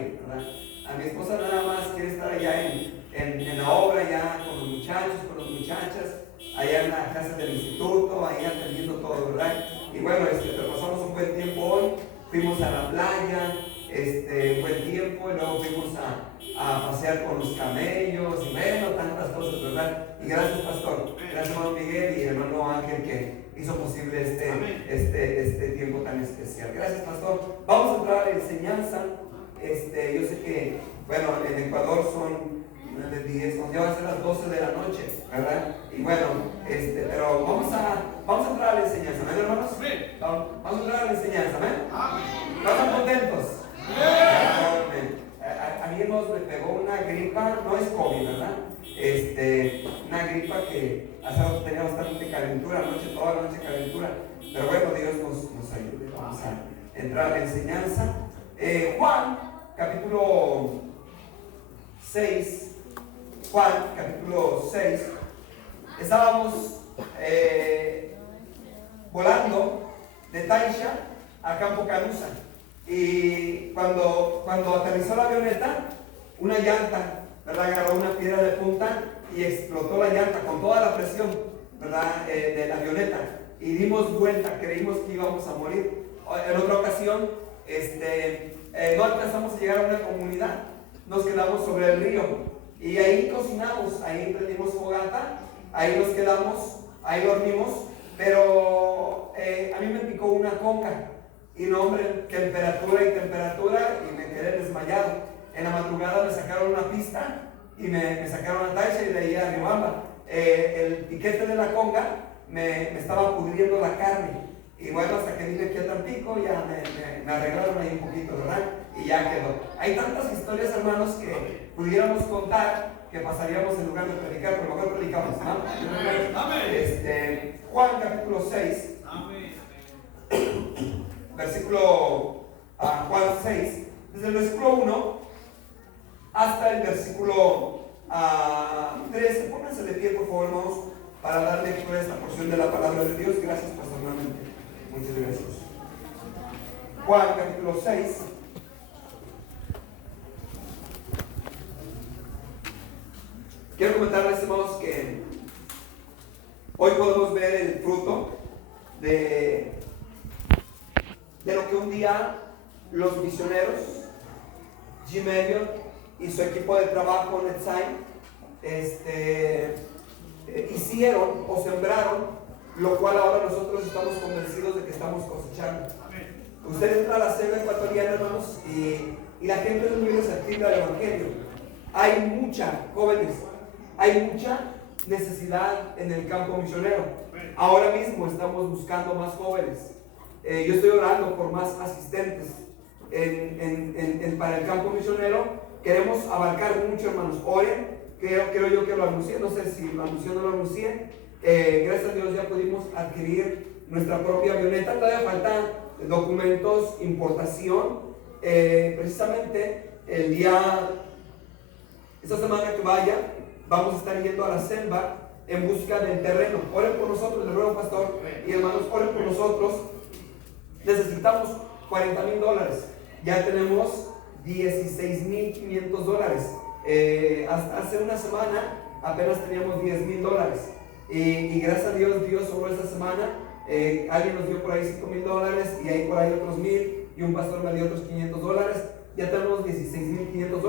ir, ¿verdad? A mi esposa nada más quiere estar allá en la obra, ya con los muchachos, con las muchachas, allá en la casa del instituto, ahí atendiendo todo, ¿verdad? Y bueno, pero pasamos un buen tiempo hoy, fuimos a la playa, buen tiempo, y luego fuimos a pasear con los camellos, y bueno, tantas cosas, ¿verdad? Y gracias, pastor, gracias, hermano Miguel y hermano Ángel, que hizo posible este tiempo tan especial. Gracias, pastor. Vamos a entrar a la enseñanza. Yo sé que, bueno, en Ecuador son 10, nos llevan a ser las 12 de la noche, ¿verdad? Y bueno, pero vamos a entrar a la enseñanza, ¿verdad, hermanos? Vamos a entrar a la enseñanza, ¿verdad? ¿Están contentos? A mí me pegó una gripa, no es COVID, ¿verdad? Una gripa que hace rato tenía bastante calentura, toda la noche calentura, pero bueno, Dios nos ayude. Vamos a entrar a la enseñanza. Juan, capítulo 6. Juan, capítulo 6. Estábamos volando de Taisha a Campo Canusa. Y cuando aterrizó la avioneta, una llanta, ¿verdad?, agarró una piedra de punta y explotó la llanta con toda la presión, ¿verdad?, de la avioneta. Y dimos vuelta, creímos que íbamos a morir. En otra ocasión, no alcanzamos a llegar a una comunidad, nos quedamos sobre el río y ahí cocinamos, ahí prendimos fogata, ahí nos quedamos, ahí dormimos, pero a mí me picó una conca. Y no, hombre, temperatura y me quedé desmayado. En la madrugada me sacaron una pista y me sacaron a Taisha y de ahí a Riobamba. El piquete de la conga me estaba pudriendo la carne. Y bueno, hasta que vine aquí a Tampico ya me arreglaron ahí un poquito, ¿verdad? Y ya quedó. Hay tantas historias, hermanos, que pudiéramos contar que pasaríamos en lugar de predicar, pero mejor predicamos, ¿no? Juan capítulo 6. Versículo Juan 6, desde el versículo 1 hasta el versículo 13. Pónganse de pie, por favor, hermanos, para dar lectura a esta porción de la palabra de Dios. Gracias, personalmente. Muchas gracias. Juan capítulo 6. Quiero comentarles, hermanos, que hoy podemos ver el fruto de lo que un día los misioneros, Jim Elliot y su equipo de trabajo, Netsign, hicieron o sembraron, lo cual ahora nosotros estamos convencidos de que estamos cosechando. Usted entra a la selva ecuatoriana, hermanos, y la gente es muy receptiva al evangelio. Hay jóvenes, hay mucha necesidad en el campo misionero. Ahora mismo estamos buscando más jóvenes. Yo estoy orando por más asistentes para el campo misionero. Queremos abarcar mucho, hermanos. Oren, creo yo que lo anuncié, no sé si lo anuncié o no lo anuncié. Gracias a Dios ya pudimos adquirir nuestra propia avioneta. Todavía faltan documentos, importación. Precisamente esta semana que vaya, vamos a estar yendo a la selva en busca del terreno. Oren por nosotros, les ruego, pastor y hermanos, oren por nosotros. Necesitamos $40,000. Ya tenemos $16,500. Hasta hace una semana apenas teníamos $10,000. Y gracias a Dios, Dios sobre esta semana. Alguien nos dio por ahí $5,000 y ahí por ahí otros 1,000 y un pastor me dio otros $500. Ya tenemos $16,500.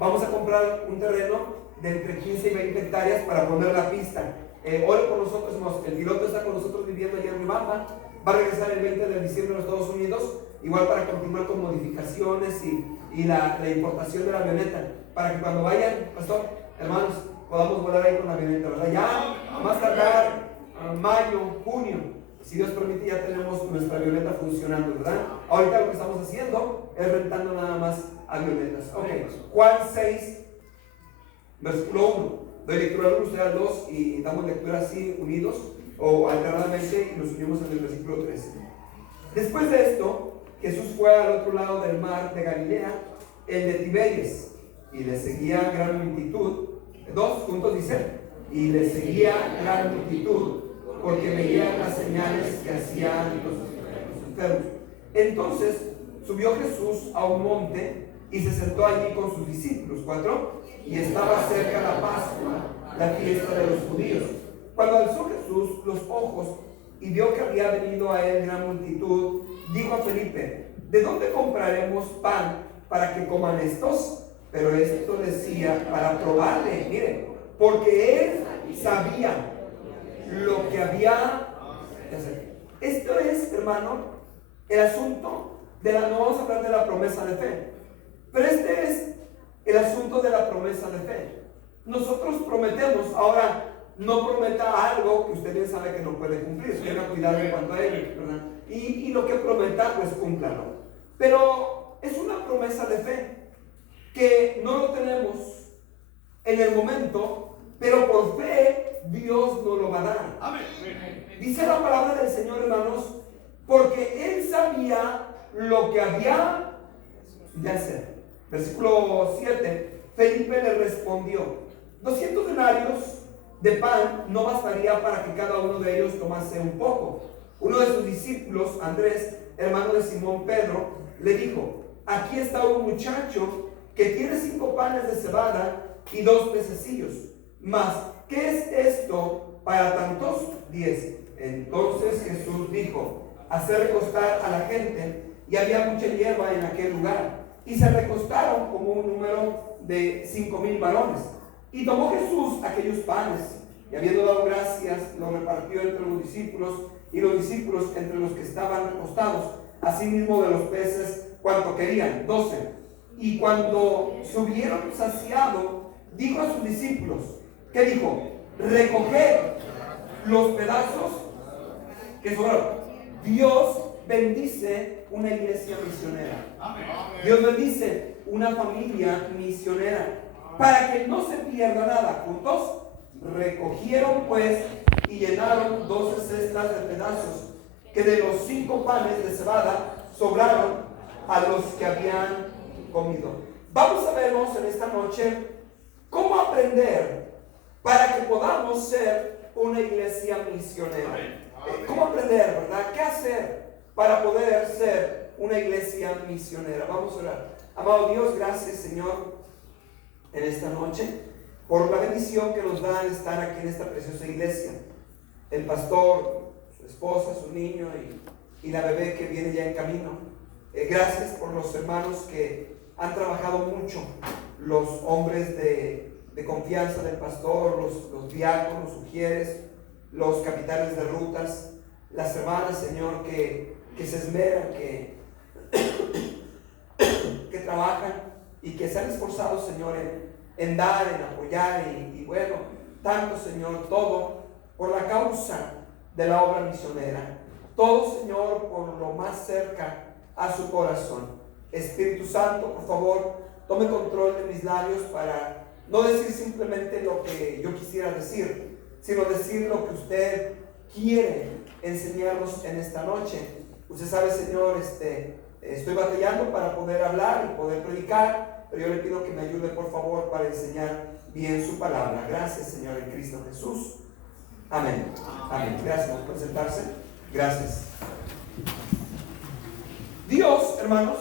Vamos a comprar un terreno de entre 15 y 20 hectáreas para poner la pista. Ore con nosotros, el piloto está con nosotros viviendo allá en Riobamba. Va a regresar el 20 de diciembre a los Estados Unidos, igual para continuar con modificaciones y la importación de la avioneta, para que cuando vayan, pastor, hermanos, podamos volar ahí con la avioneta, ¿verdad? Ya, a más tardar, mayo, junio, si Dios permite, ya tenemos nuestra avioneta funcionando, ¿verdad? Ahorita lo que estamos haciendo es rentando nada más avionetas. Ok, Juan 6, versículo 1. Doy lectura al 1, usted al 2 y damos lectura así unidos o alternadamente y nos unimos en el versículo 13. Después de esto, Jesús fue al otro lado del mar de Galilea, el de Tiberias, y le seguía gran multitud. Dos juntos dice, y le seguía gran multitud, porque veían las señales que hacían los enfermos. Entonces subió Jesús a un monte y se sentó allí con sus discípulos. 4. Y estaba cerca la Pascua, la fiesta de los judíos. Cuando alzó Jesús los ojos y vio que había venido a él gran multitud, dijo a Felipe: ¿de dónde compraremos pan para que coman estos? Pero esto decía para probarle, miren, porque él sabía lo que había de hacer. Esto es, hermano, el asunto de no vamos a hablar de la promesa de fe, pero este es el asunto de la promesa de fe. Nosotros prometemos. Ahora, no prometa algo que usted bien sabe que no puede cumplir. Tenga cuidado en cuanto a ello, ¿verdad? Y lo que prometa, pues cúmplalo. Pero es una promesa de fe que no lo tenemos en el momento, pero por fe Dios nos lo va a dar. Amén. Dice la palabra del Señor, hermanos, porque él sabía lo que había de hacer. Versículo 7, Felipe le respondió: 200 denarios de pan no bastaría para que cada uno de ellos tomase un poco. Uno de sus discípulos, Andrés, hermano de Simón Pedro, le dijo: aquí está un muchacho que tiene 5 panes de cebada y 2 pececillos. Mas, ¿qué es esto para tantos? 10. Entonces Jesús dijo: hacer recostar a la gente, y había mucha hierba en aquel lugar. Y se recostaron como un número de 5,000 varones. Y tomó Jesús aquellos panes, y habiendo dado gracias, los repartió entre los discípulos, y los discípulos entre los que estaban recostados, asimismo de los peces, cuanto querían. 12. Y cuando se hubieron saciado, dijo a sus discípulos, ¿qué dijo? Recoged los pedazos que sobraron. Dios bendice una iglesia misionera. Dios bendice una familia misionera para que no se pierda nada. Juntos recogieron pues y llenaron 12 cestas de pedazos que de los 5 panes de cebada sobraron a los que habían comido. Vamos a vernos en esta noche cómo aprender para que podamos ser una iglesia misionera. ¿Cómo aprender, verdad? ¿Qué hacer para poder ser una iglesia misionera? Vamos a orar. Amado Dios, gracias, Señor, en esta noche por la bendición que nos da estar aquí en esta preciosa iglesia. El pastor, su esposa, su niño y la bebé que viene ya en camino. Gracias por los hermanos que han trabajado mucho, los hombres de confianza del pastor, los diáconos, los sugieres, los capitanes de rutas, las hermanas, Señor, que se esmeran, que trabajan y que se han esforzado, Señor, en dar, en apoyar y bueno, tanto, Señor, todo por la causa de la obra misionera. Todo, Señor, por lo más cerca a su corazón. Espíritu Santo, por favor, tome control de mis labios para no decir simplemente lo que yo quisiera decir, sino decir lo que usted quiere enseñarnos en esta noche. Usted sabe, Señor, estoy batallando para poder hablar y poder predicar, pero yo le pido que me ayude, por favor, para enseñar bien su palabra. Gracias, Señor, en Cristo Jesús. Amén. Amén. Gracias por sentarse. Gracias. Dios, hermanos,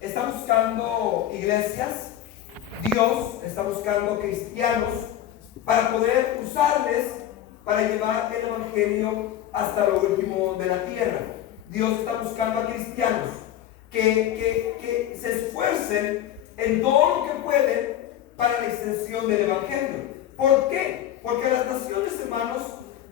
está buscando iglesias. Dios está buscando cristianos para poder usarles para llevar el evangelio hasta lo último de la tierra. Dios está buscando a cristianos que se esfuercen en todo lo que pueden para la extensión del evangelio. ¿Por qué? Porque las naciones, hermanos,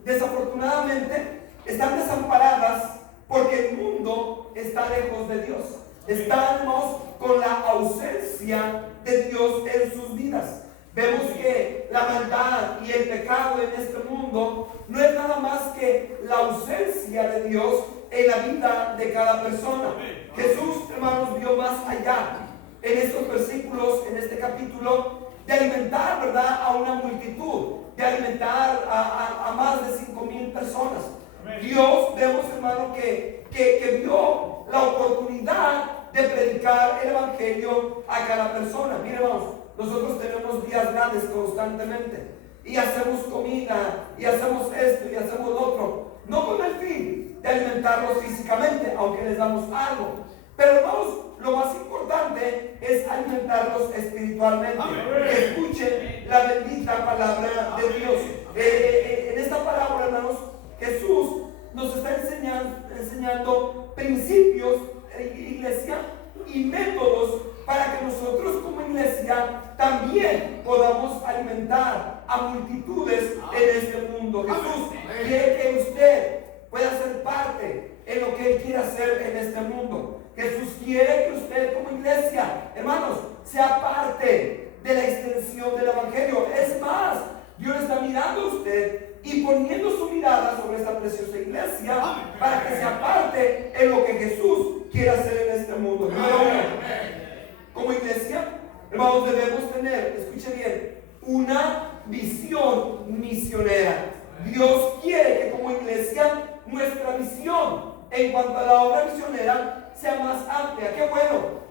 desafortunadamente están desamparadas porque el mundo está lejos de Dios. Estamos con la ausencia de Dios en sus vidas. Vemos que la maldad y el pecado en este mundo no es nada más que la ausencia de Dios en la vida de cada persona. Jesús, hermanos, vio más allá en estos versículos, en este capítulo, de alimentar, ¿verdad?, a una multitud, de alimentar a más de 5,000 personas. Dios, vemos, hermano, que vio la oportunidad de predicar el evangelio a cada persona. Miren, hermanos, nosotros tenemos días grandes constantemente y hacemos comida y hacemos esto y hacemos lo otro, no con el fin de alimentarlos físicamente, aunque les damos algo, pero hermanos, lo más importante es alimentarlos espiritualmente. Escuchen la bendita palabra de Dios. En esta parábola, hermanos, Jesús nos está enseñando principios, iglesia, y métodos para que nosotros como iglesia también podamos alimentar a multitudes en este mundo. Jesús quiere que usted pueda ser parte en lo que Él quiere hacer en este mundo. Jesús quiere que usted como iglesia, hermanos, sea parte de la extensión del Evangelio. Es más, Dios está mirando a usted y poniendo su mirada sobre esta preciosa iglesia para que sea parte en lo que Jesús quiere hacer en este mundo. Como iglesia, hermanos, debemos tener, escuche bien, una visión misionera. Dios quiere que como iglesia nuestra visión en cuanto a la obra misionera sea más amplia. Qué bueno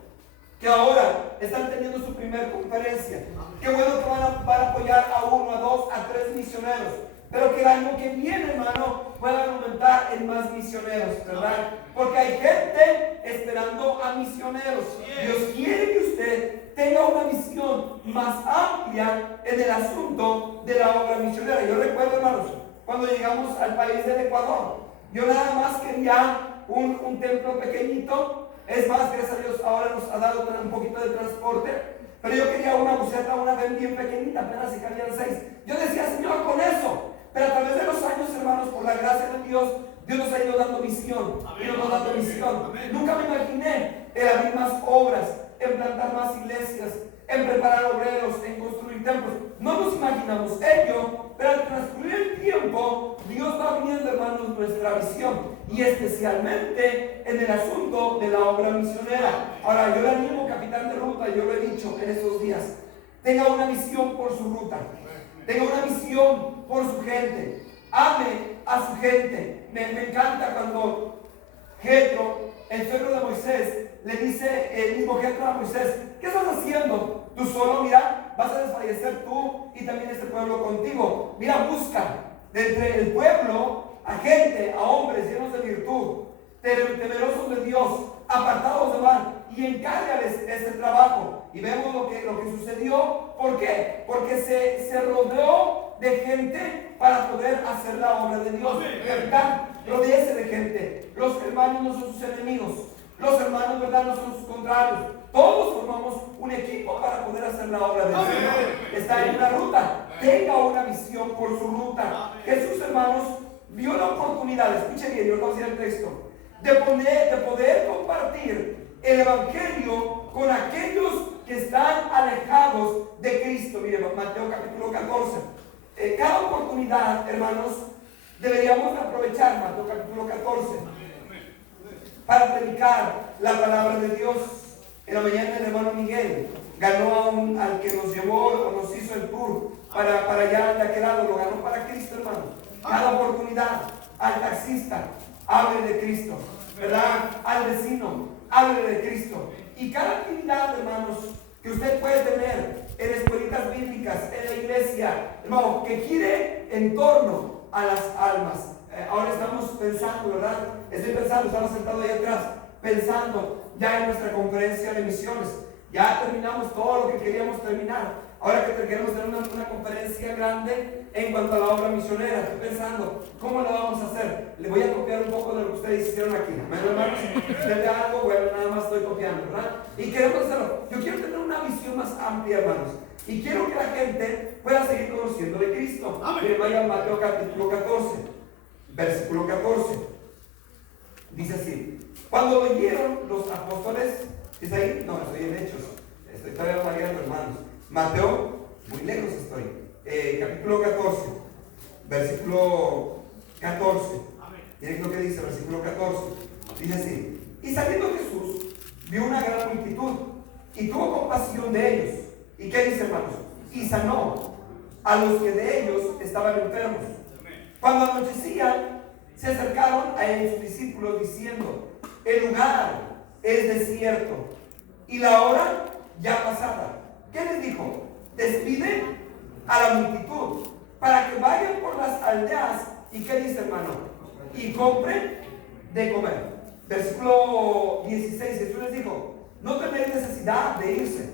que ahora están teniendo su primer conferencia. Qué bueno que van a apoyar a 1, a 2, a 3 misioneros. Pero que el año que viene, hermano, puedan aumentar en más misioneros, ¿verdad? Porque hay gente esperando a misioneros. Dios quiere que usted tenga una visión más amplia en el asunto de la obra misionera. Yo recuerdo, hermanos, cuando llegamos al país del Ecuador, yo nada más quería un templo pequeñito. Es más, gracias a Dios ahora nos ha dado un poquito de transporte, pero yo quería una buceta, una ven bien pequeñita, apenas si cabían 6. Yo decía, Señor, con eso. Pero a través de los años, hermanos, por la gracia de Dios, Dios nos ha ido dando visión. Dios nos ha dado visión. Nunca me imaginé en abrir más obras, en plantar más iglesias, en preparar obreros, en construir templos. No nos imaginamos ello, pero al transcurrir el tiempo, Dios va viendo, hermanos, nuestra visión. Y especialmente en el asunto de la obra misionera. Ahora, yo le animo, capitán de ruta, yo lo he dicho en estos días, tenga una visión por su ruta. Tenga una visión por su gente. Ame a su gente. Me encanta cuando Jetro, el suegro de Moisés, le dice el mismo Jetro a Moisés: ¿qué estás haciendo? Tú solo, mira, vas a desfallecer tú y también este pueblo contigo. Mira, busca de entre el pueblo a gente, a hombres llenos de virtud, temerosos de Dios, apartados de mal, y encárgales este trabajo. Y vemos lo que sucedió. ¿Por qué? Porque se rodeó de gente para poder hacer la obra de Dios. ¿Verdad? Rodéese de gente. Los hermanos no son sus enemigos. Los hermanos, ¿verdad?, no son sus contrarios. Todos formamos un equipo para poder hacer la obra de Dios. Está en una ruta. Tenga una visión por su ruta. Jesús, hermanos, vio la oportunidad, escuchen bien, yo voy a decir el texto, de poder compartir el Evangelio con aquellos que están alejados de Cristo. Mire, Mateo capítulo 14. Cada oportunidad, hermanos, deberíamos aprovechar Mateo capítulo 14 para predicar la palabra de Dios. En la mañana el hermano Miguel ganó al que nos llevó o nos hizo el tour para allá de aquel lado, lo ganó para Cristo, hermano. Cada oportunidad, al taxista, hable de Cristo, ¿verdad? Al vecino, hable de Cristo. Y cada actividad, hermanos, que usted puede tener en escuelitas bíblicas, en la iglesia, hermano, que gire en torno a las almas. Ahora estamos pensando, ¿verdad? Estamos sentados ahí atrás, pensando ya en nuestra conferencia de misiones. Ya terminamos todo lo que queríamos terminar. Ahora que queremos tener una conferencia grande en cuanto a la obra misionera, estoy pensando, ¿cómo lo vamos a hacer? Le voy a copiar un poco de lo que ustedes hicieron aquí. Bueno, hermanos, usted de algo, bueno, nada más estoy copiando, ¿verdad? Y queremos hacerlo. Yo quiero tener una visión más amplia, hermanos. Y quiero que la gente pueda seguir conociendo de Cristo. Miren, vaya a Mateo capítulo 14, versículo 14. Dice así: cuando lo oyeron los apóstoles, ¿es ahí? No, estoy en Hechos. Estoy todavía variando, hermanos. Mateo, muy lejos estoy. Capítulo 14, versículo 14. Miren lo que dice, versículo 14. Dice así: y saliendo Jesús, vio una gran multitud y tuvo compasión de ellos. ¿Y qué dice, hermanos? Y sanó a los que de ellos estaban enfermos. Cuando anochecía, se acercaron a él sus discípulos diciendo: el lugar es desierto y la hora ya pasada. ¿Qué les dijo? Despide a la multitud para que vayan por las aldeas. ¿Y qué dice, hermano? Y compren de comer. Versículo 16, Jesús les dijo: no tenéis necesidad de irse,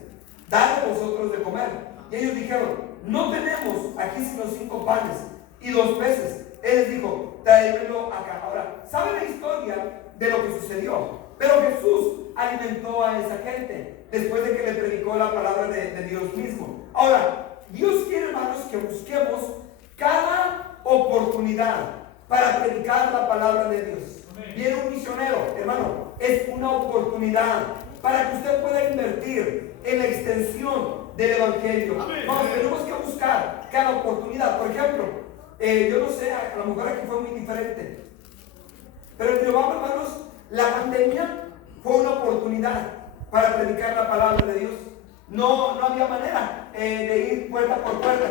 dadle vosotros de comer. Y ellos dijeron, no tenemos aquí sino 5 panes y 2 peces. Él les dijo, tráemelo acá. Ahora, ¿saben la historia de lo que sucedió? Pero Jesús alimentó a esa gente después de que le predicó la palabra de Dios mismo. Ahora, Dios quiere, hermanos, que busquemos cada oportunidad para predicar la palabra de Dios. Viene un misionero, hermano, es una oportunidad para que usted pueda invertir en la extensión del evangelio. Vamos, tenemos que buscar cada oportunidad. Por ejemplo, yo no sé, a lo mejor aquí fue muy diferente, pero en Riobamba, hermanos, la pandemia fue una oportunidad para predicar la palabra de Dios. No había manera de ir puerta por puerta.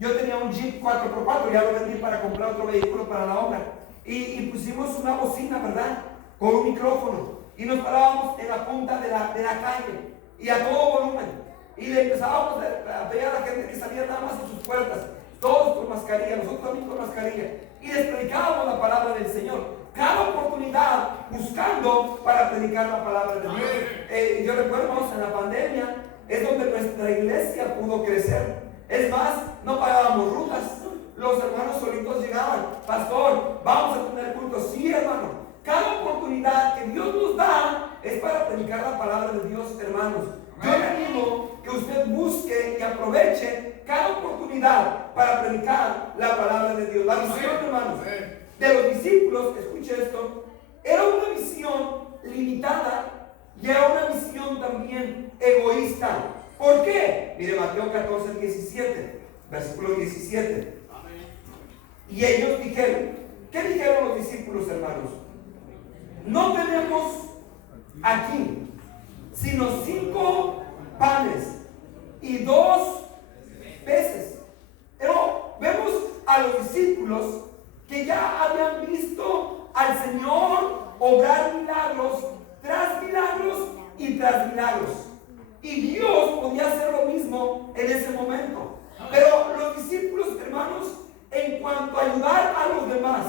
Yo tenía un Jeep 4x4, ya lo vendí para comprar otro vehículo para la obra. Y pusimos una bocina, ¿verdad? Con un micrófono. Y nos parábamos en la punta de la calle. Y a todo volumen. Y le empezábamos a pedir a la gente que salía nada más a sus puertas. Todos con mascarilla, nosotros también con mascarilla. Y les predicábamos la palabra del Señor. Cada oportunidad buscando para predicar la palabra de Dios. Yo recuerdo, hermanos, en la pandemia es donde nuestra iglesia pudo crecer. Es más, no pagábamos rutas. Los hermanos solitos llegaban. Pastor, vamos a tener culto. Sí, hermano. Cada oportunidad que Dios nos da es para predicar la palabra de Dios, hermanos. Yo le animo que usted busque y aproveche cada oportunidad para predicar la palabra de Dios. La visión, hermanos, de los discípulos, escuche esto, era una visión limitada y era una visión también egoísta. ¿Por qué? Mire, Mateo 14, 17, versículo 17. Y ellos dijeron, ¿qué dijeron los discípulos, hermanos? No tenemos aquí sino 5 panes y 2 peces. Pero vemos a los discípulos que ya habían visto al Señor obrar milagros y tras milagros. Y Dios podía hacer lo mismo en ese momento. Pero los discípulos, hermanos, en cuanto a ayudar a los demás,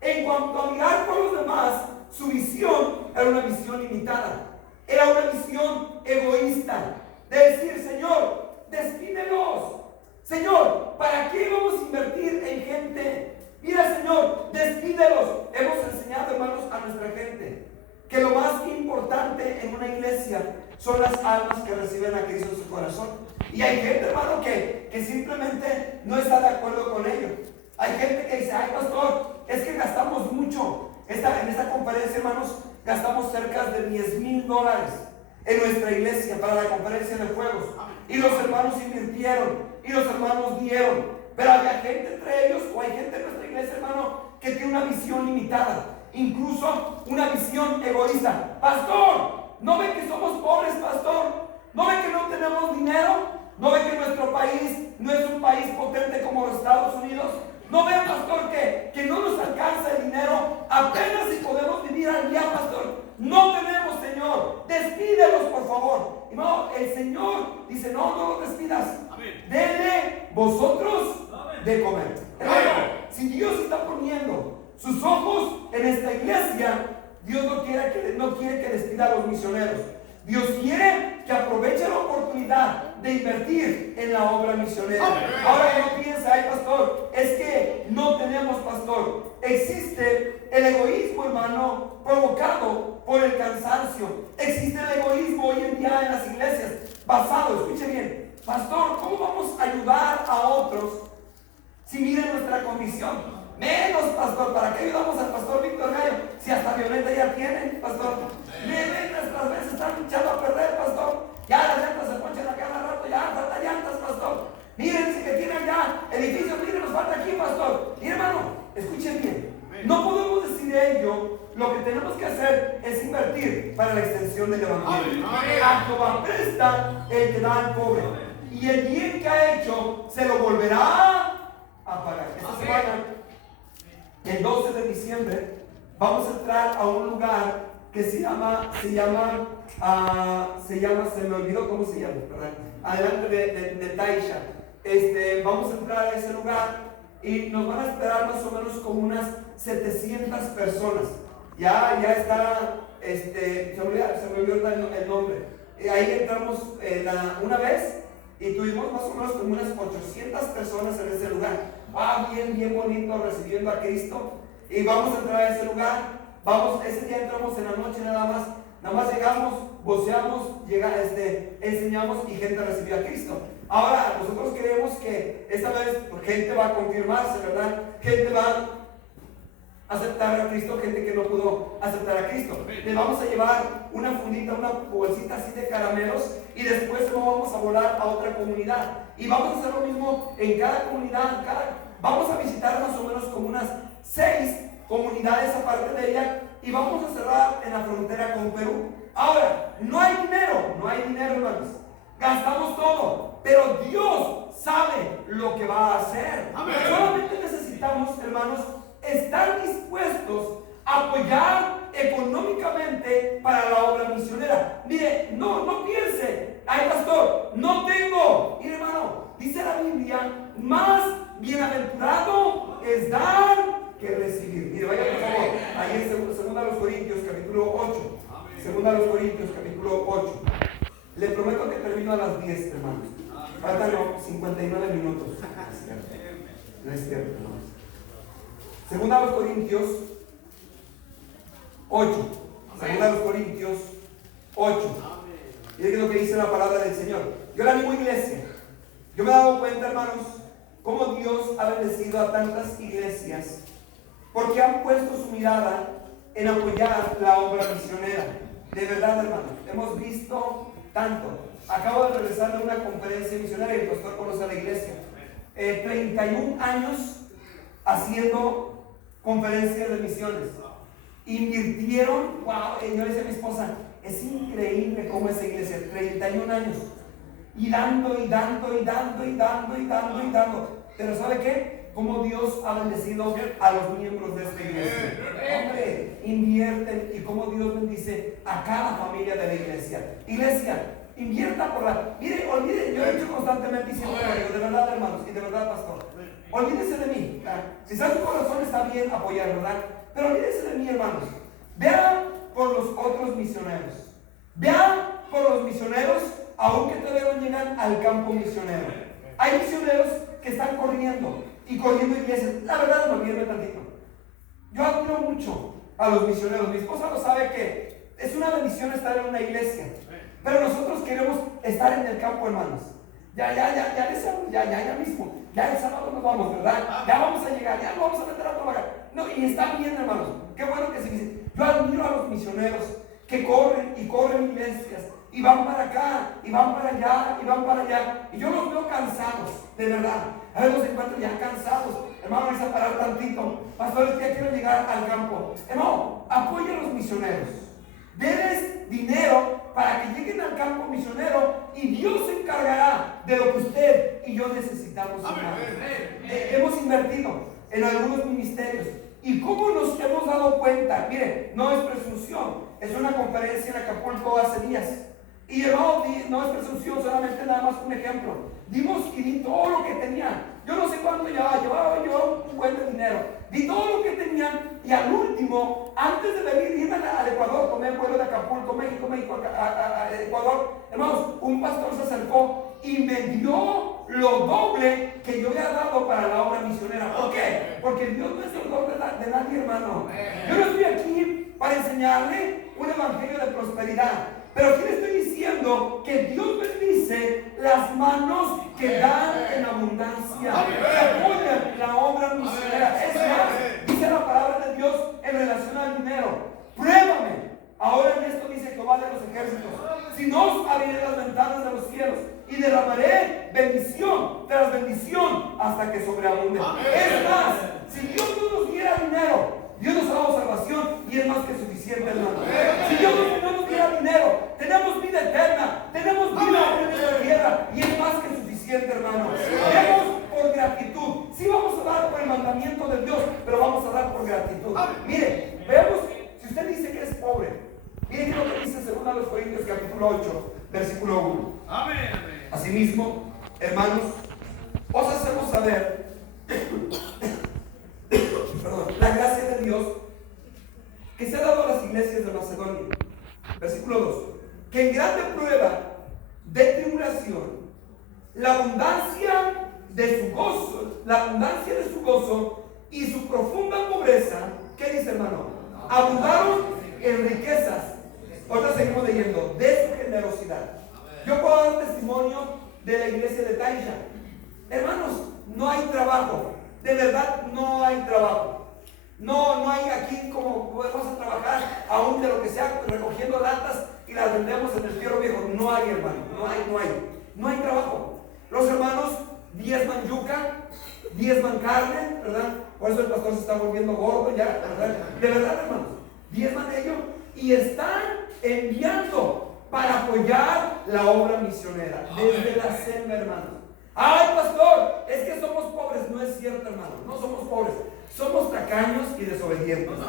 en cuanto a mirar por los demás, su visión era una visión limitada. Era una visión egoísta. De decir, Señor, despídelos. Señor, ¿para qué vamos a invertir en gente? Mira, Señor, despídelos. Hemos enseñado, hermanos, a nuestra gente que lo más importante en una iglesia son las almas que reciben a Cristo en su corazón. Y hay gente, hermano, que simplemente no está de acuerdo con ello. Hay gente que dice, ay, pastor, es que gastamos mucho. En esta conferencia, hermanos, gastamos cerca de $10,000 en nuestra iglesia para la conferencia de juegos. Y los hermanos invirtieron, y los hermanos dieron. Pero había gente entre ellos, o hay gente en nuestra iglesia, hermano, que tiene una visión limitada. Incluso una visión egoísta. Pastor, ¿no ve que somos pobres, pastor? ¿No ve que no tenemos dinero? ¿No ve que nuestro país no es un país potente como los Estados Unidos? ¿No ve, pastor, que no nos alcanza el dinero? Apenas si podemos vivir al día, pastor. No tenemos, Señor. Despídelos, por favor. Y no, el Señor dice, no los despidas. Denle vosotros de comer. Hermano, si Dios está poniendo sus ojos en esta iglesia, Dios no quiere que despida a los misioneros. Dios quiere que aproveche la oportunidad de invertir en la obra misionera. Ahora no piensa, ay, pastor, es que no tenemos pastor. Existe el egoísmo, hermano, provocado por el cansancio. Existe el egoísmo hoy en día en las iglesias, basado, escuche bien, pastor, ¿cómo vamos a ayudar a otros si miren nuestra condición? Menos, pastor, ¿para qué ayudamos al pastor Víctor Gallo si hasta Violeta ya tiene, pastor? Miren, nuestras veces están echando a perder, pastor. Ya las llantas se ponchan a cada rato, ya falta llantas, pastor. Miren, dice que tienen ya edificios, miren, nos falta aquí, pastor. Y hermano, escuchen bien, no podemos decir ello. Lo que tenemos que hacer es invertir para la extensión del evangelio. A Jehová presta el que da al pobre, y el bien que ha hecho se lo volverá a pagar. Esta semana, el 12 de diciembre, vamos a entrar a un lugar que se me olvidó cómo se llama, ¿verdad? Adelante de Taisha. Vamos a entrar a ese lugar y nos van a esperar más o menos como unas 700 personas. Ya está se me olvidó el nombre. Ahí entramos una vez y tuvimos más o menos como unas 800 personas en ese lugar. Bien bonito, recibiendo a Cristo. Y vamos a entrar a ese lugar. Ese día entramos en la noche nada más llegamos, voceamos, enseñamos y gente recibió a Cristo. Ahora, nosotros creemos que esta vez gente va a confirmarse, ¿verdad? Gente va a aceptar a Cristo, gente que no pudo aceptar a Cristo. Le vamos a llevar una fundita, una bolsita así de caramelos y después lo vamos a volar a otra comunidad. Y vamos a hacer lo mismo en cada comunidad. Vamos a visitar más o menos como unas 6 comunidades aparte de ella y vamos a cerrar en la frontera con Perú. Ahora, no hay dinero, hermanos. Gastamos todo, pero Dios sabe lo que va a hacer. Amén. Solamente necesitamos, hermanos, estar dispuestos a apoyar económicamente para la obra misionera. Mire, no piense, ay pastor, no tengo. Mire, hermano, dice la Biblia, más bienaventurado es dar que recibir. Mire, vaya por favor, ahí en 2 Corintios capítulo 8. 2 Corintios capítulo 8. Le prometo que termino a las 10, hermanos. Faltan 59 minutos. No es cierto, hermanos. 2 Corintios 8. 2 Corintios 8. Miren lo que dice la palabra del Señor. Yo la misma iglesia. Yo me he dado cuenta, hermanos, cómo Dios ha bendecido a tantas iglesias porque han puesto su mirada en apoyar la obra misionera. De verdad, hermanos, hemos visto tanto. Acabo de regresar de una conferencia misionera y el pastor conoce a la iglesia. 31 años haciendo conferencias de misiones. Invirtieron, yo le decía a mi esposa, es increíble cómo esa iglesia, 31 años. Y dando. Pero ¿sabe qué? Cómo Dios ha bendecido a los miembros de esta iglesia. Hombre, invierten y cómo Dios bendice a cada familia de la iglesia. Iglesia, invierta por la... Mire, olvide, yo he hecho constantemente y siempre lo digo, de verdad, hermanos, y de verdad, pastor. Olvídese de mí. Si está en su corazón está bien apoyar, ¿verdad? Pero olvídese de mí, hermanos. Vea por los otros misioneros. Vea por los misioneros, aunque todavía no llegan al campo misionero. Hay misioneros que están corriendo iglesias. La verdad, no olvídeme tantito. Yo admiro mucho a los misioneros. Mi esposa lo sabe que es una bendición estar en una iglesia. Pero nosotros queremos estar en el campo, hermanos. Ya mismo. Ya el sábado nos vamos, ¿verdad? Ya vamos a llegar, ya nos vamos a meter a trabajar. No, y está bien, hermanos. Qué bueno que se dice. Yo admiro a los misioneros que corren iglesias. Y van para acá, y van para allá, y yo los veo cansados, de verdad. A veces los encuentro ya cansados. Hermano, vamos a parar tantito. Pastores, ya quiero llegar al campo. Hermano, apoya a los misioneros. Debes dinero para que lleguen al campo misionero y Dios se encargará de lo que usted y yo necesitamos. Hemos invertido en algunos ministerios. ¿Y cómo nos hemos dado cuenta? Mire, no es presunción. Es una conferencia en Acapulco hace días. Y no es presunción, solamente nada más un ejemplo. Dimos y di todo lo que tenían. Yo no sé cuánto llevaba un buen de dinero. Di todo lo que tenían y al último, antes de venir, irme al Ecuador, tomé el vuelo de Acapulco, México, a Ecuador. Hermanos, un pastor se acercó y me dio lo doble que yo había dado para la obra misionera. ¿Por qué? Porque Dios no es el doble de nadie, hermano. Yo no estoy aquí para enseñarle un evangelio de prosperidad. Pero aquí le estoy diciendo que Dios bendice las manos que dan en abundancia, que apoyan la obra misionera. Es más, dice la palabra de Dios en relación al dinero. Pruébame. Ahora en esto dice Jehová de los ejércitos. Si no os abriré las ventanas de los cielos y derramaré bendición tras bendición hasta que sobreabunde. Es más, si Dios no nos diera dinero, Dios nos ha dado salvación y es más que suficiente, hermano. Si Dios no nos diera dinero, tenemos vida eterna, tenemos vida en esta tierra y es más que suficiente, hermano. Demos por gratitud. Sí vamos a dar por el mandamiento de Dios, pero vamos a dar por gratitud. Mire, veamos, si usted dice que es pobre, mire lo que dice 2 Corintios capítulo 8, versículo 1. Asimismo, hermanos, os hacemos saber la gracia de Dios que se ha dado a las iglesias de Macedonia. Versículo 2. Que en grande prueba de tribulación, la abundancia de su gozo y su profunda pobreza, ¿qué dice, hermano? Abundaron en riquezas. Ahora seguimos leyendo, de su generosidad. Yo puedo dar un testimonio de la iglesia de Taisha. Hermanos, no hay trabajo. De verdad, no hay trabajo. No hay aquí como podemos a trabajar, aún de lo que sea, recogiendo latas y las vendemos en el fierro viejo. No hay, hermano, no hay trabajo. Los hermanos diezman yuca, diezman carne, ¿verdad? Por eso el pastor se está volviendo gordo ya, ¿verdad? De verdad, hermanos, diezman ellos y están enviando para apoyar la obra misionera desde la SEMA, hermanos. Ay, pastor, es que somos pobres. No es cierto, hermano, no somos pobres. Somos tacaños y desobedientes. No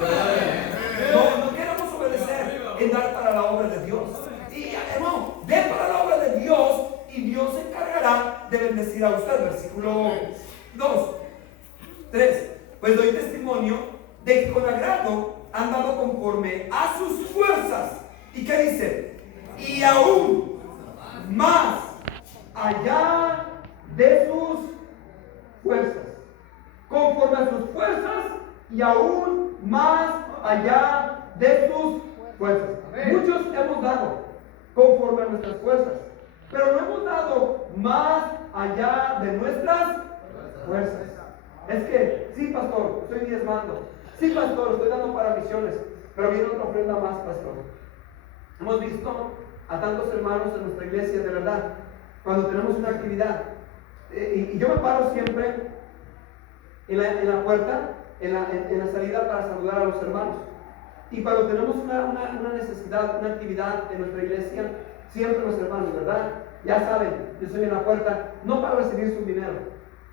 queremos obedecer en dar para la obra de Dios. Y hermano, den para la obra de Dios y Dios se encargará de bendecir a usted. Versículo 2, 3. Pues doy testimonio de que con agrado han dado conforme a sus fuerzas. ¿Y qué dice? Y aún más allá de sus fuerzas. Conforme a sus fuerzas y aún más allá de sus fuerzas. Muchos hemos dado conforme a nuestras fuerzas, pero no hemos dado más allá de nuestras fuerzas. Es que, sí, pastor, estoy diezmando. Sí, pastor, estoy dando para misiones, pero viene otra ofrenda más, pastor. Hemos visto a tantos hermanos en nuestra iglesia, de verdad, cuando tenemos una actividad, y yo me paro siempre en la puerta, en la salida para saludar a los hermanos. Y cuando tenemos una necesidad, una actividad en nuestra iglesia, siempre los hermanos, ¿verdad? Ya saben, yo estoy en la puerta, no para recibir su dinero,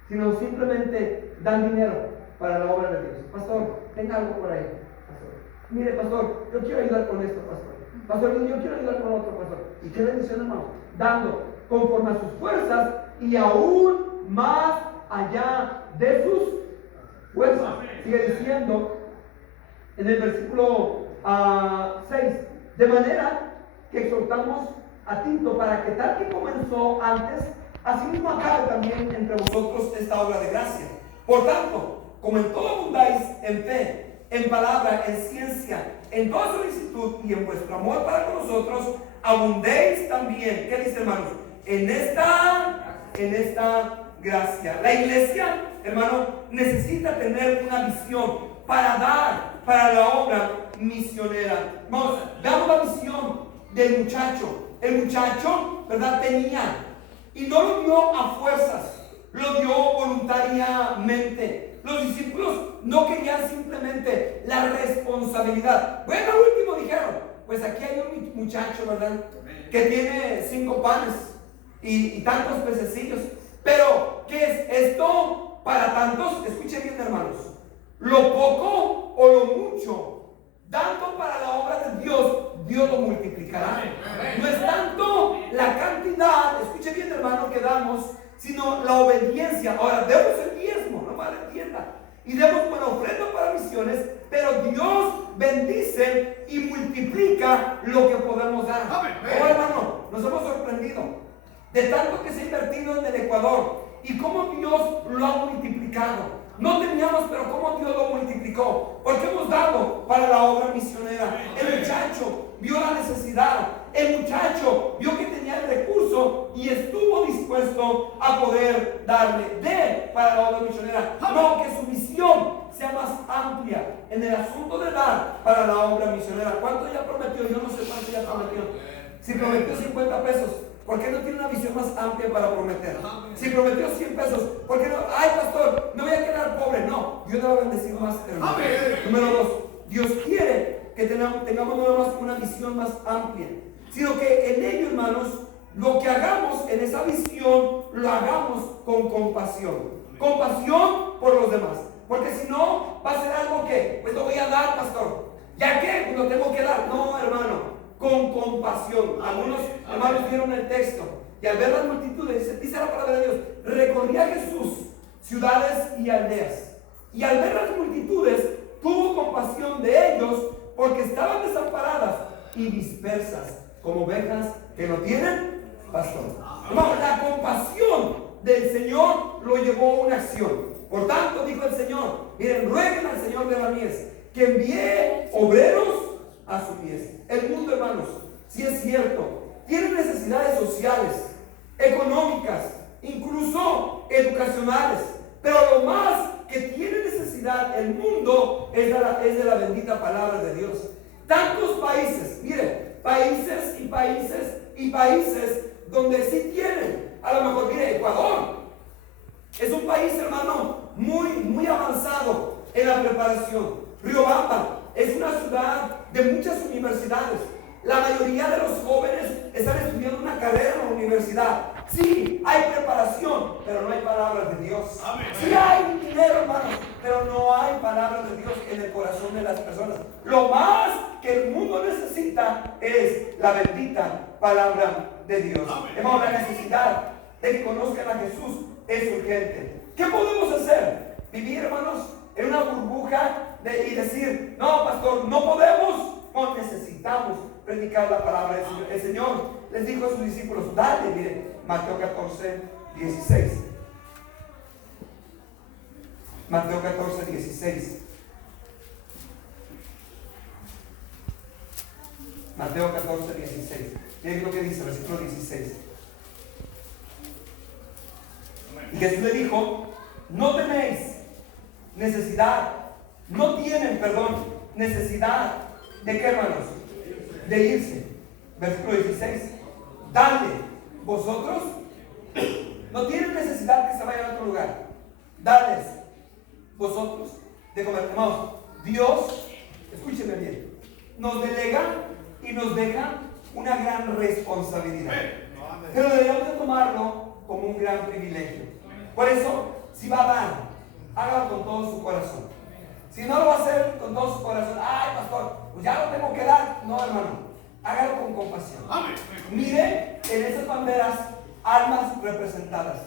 sino simplemente dan dinero para la obra de Dios. Pastor, tenga algo por ahí, pastor. Mire, pastor, yo quiero ayudar con esto, pastor. Pastor, yo quiero ayudar con otro, pastor. ¿Y qué bendición, hermano? Dando conforme a sus fuerzas y aún más allá de sus fuerzas. Sigue diciendo en el versículo 6, de manera que exhortamos a Tito para que tal que comenzó antes, así mismo acabe también entre vosotros esta obra de gracia. Por tanto, como en todo abundáis en fe, en palabra, en ciencia, en toda solicitud y en vuestro amor para con nosotros, abundéis también, ¿qué dice, hermanos? En esta gracia. La iglesia, hermano, necesita tener una visión para dar para la obra misionera. Vamos, veamos la visión del muchacho. El muchacho, ¿verdad? Tenía, y no lo dio a fuerzas, lo dio voluntariamente. Los discípulos no querían simplemente la responsabilidad. Bueno, al último dijeron, pues aquí hay un muchacho, ¿verdad? Que tiene 5 panes y tantos pececillos. Pero, ¿qué es esto para tantos? Escuchen bien, hermanos. Lo poco o lo mucho, dando para la obra de Dios, Dios lo multiplicará. No es tanto la cantidad, escuchen bien, hermano, que damos, sino la obediencia. Ahora, demos el diezmo, no malentienda, y demos buena ofrenda para misiones, pero Dios bendice y multiplica lo que podemos dar. Oh, hermano, nos hemos sorprendido de tanto que se ha invertido en el Ecuador y cómo Dios lo ha multiplicado. No teníamos, pero cómo Dios lo multiplicó, porque hemos dado para la obra misionera. El muchacho vio la necesidad, el muchacho vio que tenía el recurso y estuvo dispuesto a poder darle para la obra misionera. No, que su visión sea más amplia en el asunto de dar para la obra misionera. ¿Cuánto ya prometió? Yo no sé cuánto ya prometió. Si prometió 50 pesos, ¿por qué no tiene una visión más amplia para prometer? Si prometió 100 pesos, ¿por qué no? Ay, pastor, me voy a quedar pobre. No, Dios le va a bendecir más, hermano. Número 2, Dios quiere que tengamos no más una visión más amplia, sino que en ello, hermanos, lo que hagamos en esa visión, lo hagamos con compasión. Compasión por los demás. Porque si no, va a ser algo que, pues lo voy a dar, pastor. ¿Ya qué? Pues lo tengo que dar. No, hermano, con compasión. Algunos hermanos vieron el texto y al ver las multitudes, dice la palabra de Dios, recorría Jesús ciudades y aldeas, y al ver las multitudes tuvo compasión de ellos porque estaban desamparadas y dispersas como ovejas que no tienen pastor. Hermano, la compasión del Señor lo llevó a una acción. Por tanto, dijo el Señor, miren, rueguen al Señor de la mies que envíe obreros a su mies. El mundo, hermanos, si es cierto, tiene necesidades sociales, económicas, incluso educacionales, pero lo más que tiene necesidad el mundo es de la bendita palabra de Dios. Tantos países, miren, países y países y países donde sí tienen, a lo mejor, mire, Ecuador es un país, hermano, muy avanzado en la preparación. Riobamba es una ciudad de muchas universidades. La mayoría de los jóvenes están estudiando una carrera en la universidad. Sí, hay preparación, pero no hay palabras de Dios. Sí hay dinero, hermanos, pero no hay palabras de Dios en el corazón de las personas. Lo más que el mundo necesita es la bendita palabra de Dios. Hermanos, la necesidad de que conozcan a Jesús es urgente. ¿Qué podemos hacer? Vivir, hermanos, en una burbuja y decir, no, pastor, no podemos, no necesitamos predicar la palabra del Señor. El Señor les dijo a sus discípulos, dale, miren, Mateo 14, 16. Mateo 14, 16. Mateo 14, 16. Miren lo que dice, versículo 16. Y Jesús le dijo, no tenéis necesidad, no tienen, perdón, necesidad de qué, hermanos, de irse. Versículo 16. Dale, vosotros no tienen necesidad que se vayan a otro lugar. Dales vosotros de comer. Hermanos, Dios, escúchenme bien, nos delega y nos deja una gran responsabilidad, pero debemos de tomarlo como un gran privilegio. Por eso, si va a dar, hágalo con todo su corazón. Si no lo va a hacer con todo su corazón, ay, pastor, pues ya lo tengo que dar. No, hermano, hágalo con compasión. Mire en esas banderas almas representadas.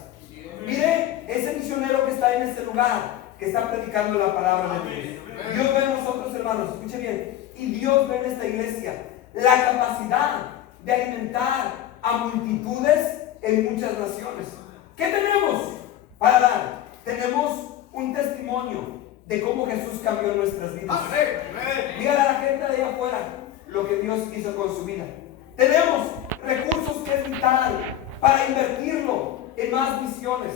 Mire ese misionero que está en este lugar, que está predicando la palabra de Dios. Dios ve en nosotros, hermanos, escuche bien, y Dios ve en esta iglesia la capacidad de alimentar a multitudes en muchas naciones. ¿Qué tenemos para dar? Tenemos un testimonio de cómo Jesús cambió nuestras vidas. Dígale a la gente de allá afuera lo que Dios hizo con su vida. Tenemos recursos que es vital para invertirlo en más misiones.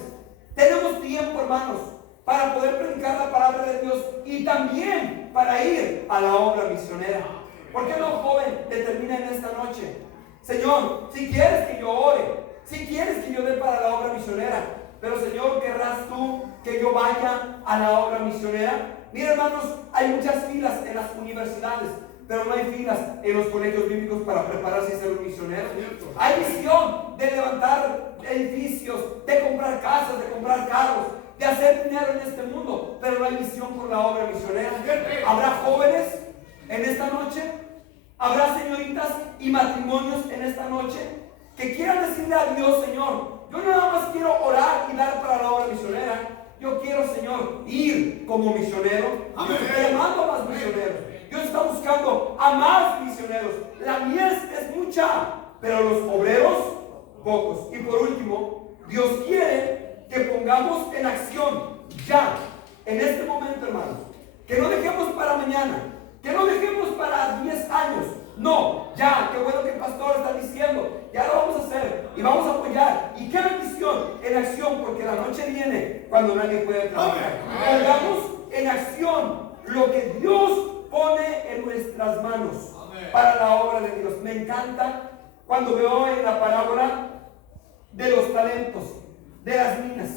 Tenemos tiempo, hermanos, para poder predicar la palabra de Dios y también para ir a la obra misionera. ¿Por qué no, joven, determina en esta noche? Señor, si quieres que yo ore, si quieres que yo dé para la obra misionera, pero Señor, ¿querrás tú que yo vaya a la obra misionera? Mira, hermanos, hay muchas filas en las universidades, pero no hay filas en los colegios bíblicos para prepararse y ser un misionero. Hay visión de levantar edificios, de comprar casas, de comprar carros, de hacer dinero en este mundo, pero no hay visión por la obra misionera. ¿Habrá jóvenes en esta noche? ¿Habrá señoritas y matrimonios en esta noche que quieran decirle a Dios, Señor, yo nada más quiero orar y dar para la obra misionera? Yo quiero, Señor, ir como misionero. Dios está llamando a más misioneros. Dios está buscando a más misioneros. La mies es mucha, pero los obreros, pocos. Y por último, Dios quiere que pongamos en acción ya, en este momento, hermanos. Que no dejemos para mañana, que no dejemos para 10 años. No, ya, qué bueno que el pastor está diciendo, ya lo vamos a hacer y vamos a apoyar. Y qué bendición en acción, porque la noche viene cuando nadie puede trabajar. Pongamos en acción lo que Dios pone en nuestras manos para la obra de Dios. Me encanta cuando veo en la parábola de los talentos, de las minas.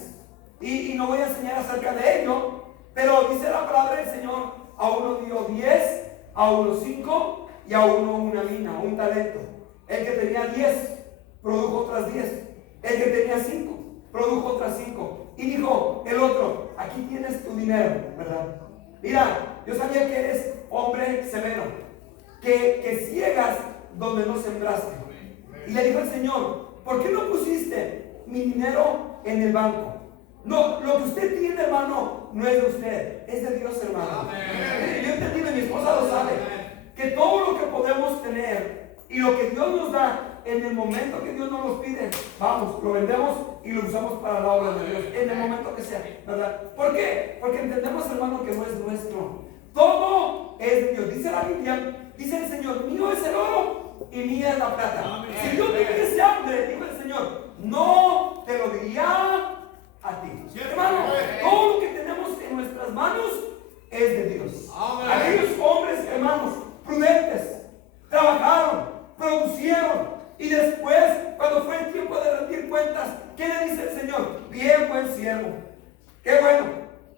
Y no voy a enseñar acerca de ello, pero dice la palabra del Señor, a uno dio 10, a uno 5 y a uno una mina, un talento. El que tenía 10 produjo otras 10. El que tenía 5 produjo otras 5. Y dijo el otro, aquí tienes tu dinero, ¿verdad? Mira, yo sabía que eres hombre severo, que ciegas donde no sembraste. Y le dijo el Señor, ¿por qué no pusiste mi dinero en el banco? No, lo que usted tiene, hermano, no es de usted, es de Dios, hermano. Yo he entendido, mi esposa lo sabe, que todo lo que podemos tener y lo que Dios nos da en el momento que Dios nos los pide, vamos, lo vendemos y lo usamos para la obra de Dios, en el momento que sea, ¿verdad? ¿Por qué? Porque entendemos, hermano, que no es nuestro. Todo es de Dios. Dice la Biblia, dice el Señor, mío es el oro y mía es la plata. Amén. Si yo tuviese hambre, dijo el Señor, no te lo diría a ti. ¿Sí, hermano? Todo lo que tenemos en nuestras manos es de Dios. Amén. Aquellos hombres, hermanos, prudentes, trabajaron, producieron, y después, cuando fue el tiempo de rendir cuentas, ¿qué le dice el Señor? Bien, buen siervo. Qué bueno.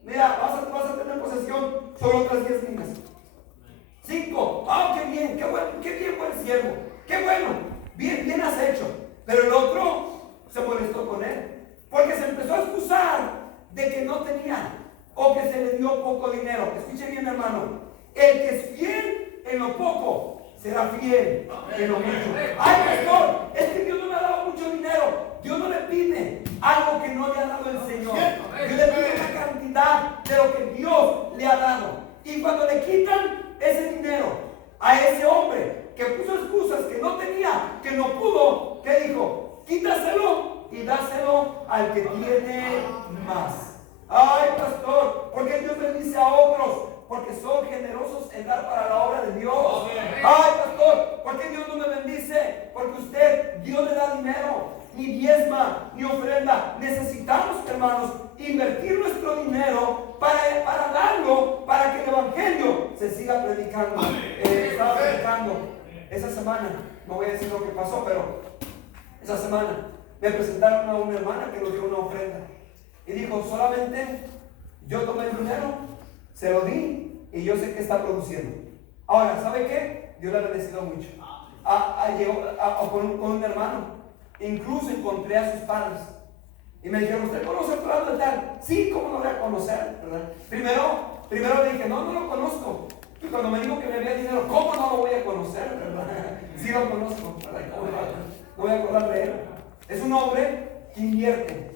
Mira, vas a tener posesión sobre otras 10 minas. 5. Oh, qué bien, qué bueno, qué bien, buen siervo. Qué bueno, bien has hecho. Pero el otro se molestó con él, porque se empezó a excusar de que no tenía, o que se le dio poco dinero. Escuche bien, hermano. El que es fiel en lo poco será fiel en lo mucho. Ay, pastor, es que Dios no me ha dado mucho dinero. Dios no le pide algo que no le ha dado el Señor. Dios le pide una cantidad de lo que Dios le ha dado. Y cuando le quitan ese dinero a ese hombre que puso excusas que no tenía, que no pudo, ¿qué dijo? Quítaselo y dáselo al que tiene más. Ay, pastor, ¿por qué Dios bendice a otros? Porque son generosos en dar para la obra de Dios. Ay, pastor, ¿por qué Dios no me bendice? Porque Dios le da dinero, ni diezma, ni ofrenda. Necesitamos, hermanos, invertir nuestro dinero para darlo, para que el evangelio se siga predicando. Estaba predicando esa semana, no voy a decir lo que pasó, pero esa semana me presentaron a una hermana que nos dio una ofrenda. Y dijo, solamente yo tomé el dinero, se lo di y yo sé que está produciendo. Ahora, ¿sabe qué? Dios le ha bendecido mucho. Llegó con un hermano. Incluso encontré a sus padres. Y me dijeron, ¿usted conoce el fulano de tal? Sí, ¿cómo no voy a conocer? ¿Verdad? Primero le dije, no lo conozco. Y cuando me dijo que me había dinero, ¿cómo no lo voy a conocer? ¿Verdad? Sí lo conozco, ¿verdad? No voy a acordar de él. Es un hombre que invierte.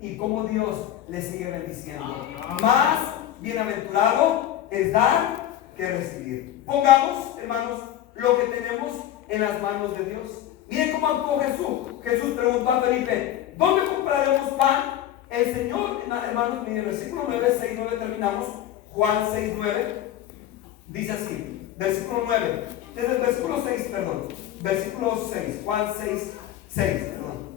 Y cómo Dios le sigue bendiciendo. Más bienaventurado es dar que recibir. Pongamos, hermanos, lo que tenemos en las manos de Dios. Miren cómo actuó Jesús. Jesús preguntó a Felipe, ¿dónde compraremos pan? El Señor, hermanos, miren, versículo 9, 6, 9 terminamos. Juan 6, 9 dice así, versículo 9, desde el versículo 6, perdón, versículo 6, Juan 6, 6, perdón.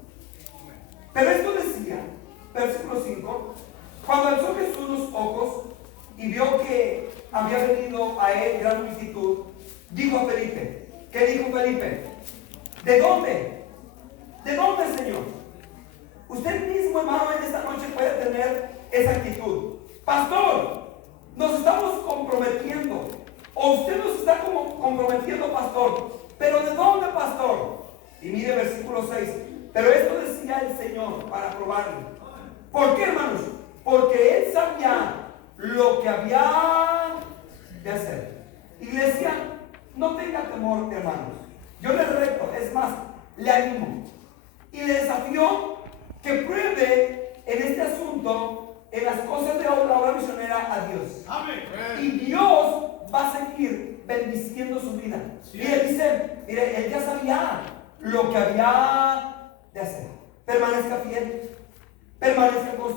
Pero esto decía, versículo 5, cuando alzó Jesús los ojos y vio que había venido a él gran multitud, dijo a Felipe, ¿qué dijo Felipe? ¿De dónde? ¿De dónde, Señor? Usted mismo, hermano, en esta noche puede tener esa actitud. Pastor, nos estamos comprometiendo, o usted nos está comprometiendo, pastor, pero ¿de dónde, pastor? Y mire versículo 6, pero esto decía el Señor para probarle. ¿Por qué, hermanos? Porque él sabía lo que había de hacer. Iglesia, no tenga temor, hermanos. Yo le reto, es más, le animo y le desafío que pruebe en este asunto, en las cosas de la obra misionera, a Dios. Amén. Y Dios va a seguir bendiciendo su vida. Sí. Y él dice, mire, él ya sabía lo que había de hacer. Permanezca fiel, permanezca constante.